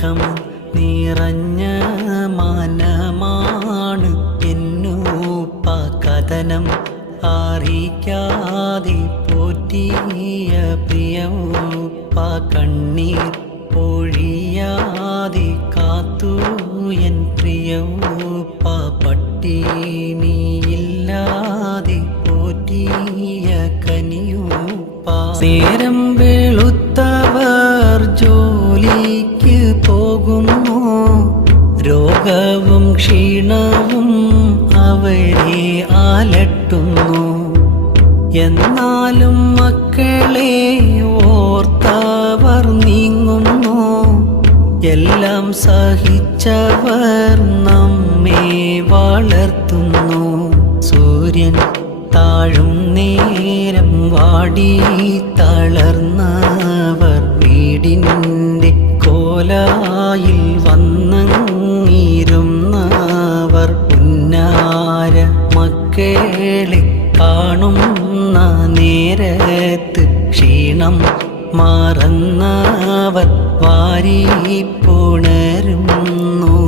സ്നേഹം നിറഞ്ഞ മനമാണ് എന്നൂപ്പ കഥനം അറിയിക്കാതെ പോറ്റിയ പ്രിയവൂപ്പ കണ്ണീർ പൊഴിയാതെ കാത്തു എൻ പ്രിയവൂപ്പ പട്ടിണിയില്ലാതെ പോറ്റിയ കനിയൂപ്പ നേരം വെളുത്തവർ ജോലിക്ക് പോകുന്നു രോഗവും ക്ഷീണവും അവരെ അലട്ടുന്നു എന്നാലും മക്കളെ ഓർത്തവർ നീങ്ങുന്നു എല്ലാം സഹിച്ചവർ നമ്മെ വളർത്തുന്നു സൂര്യൻ താഴും നേരം വാടി തളർന്നവർ വീടിൻ്റെ കോലായിൽ വന്നിരുന്നവർ ഉന്നാര മക്കളെ കാണുന്ന നേരത്ത് ക്ഷീണം മറന്നവർ വാരി പുണരുന്നു.